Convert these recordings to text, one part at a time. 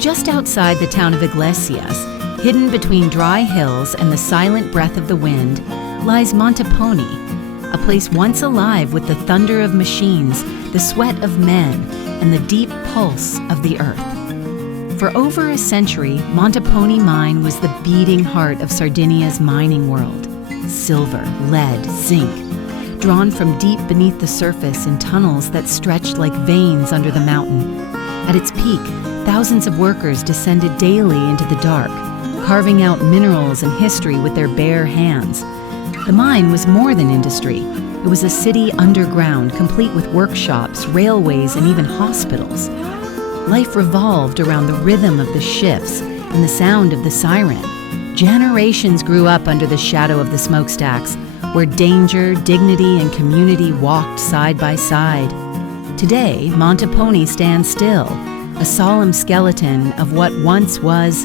Just outside the town of Iglesias, hidden between dry hills and the silent breath of the wind, lies Monteponi, a place once alive with the thunder of machines, the sweat of men, and the deep pulse of the earth. For over a century, Monteponi mine was the beating heart of Sardinia's mining world. Silver, lead, zinc, drawn from deep beneath the surface in tunnels that stretched like veins under the mountain. At its peak, thousands of workers descended daily into the dark, carving out minerals and history with their bare hands. The mine was more than industry. It was a city underground, complete with workshops, railways, and even hospitals. Life revolved around the rhythm of the shifts and the sound of the siren. Generations grew up under the shadow of the smokestacks, where danger, dignity, and community walked side by side. Today, Monteponi stands still, a solemn skeleton of what once was.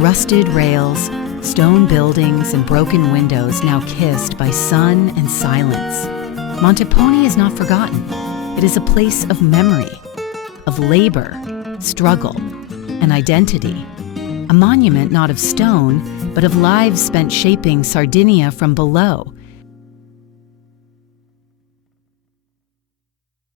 Rusted rails, stone buildings, and broken windows now kissed by sun and silence. Monteponi is not forgotten. It is a place of memory, of labor, struggle, and identity. A monument not of stone, but of lives spent shaping Sardinia from below,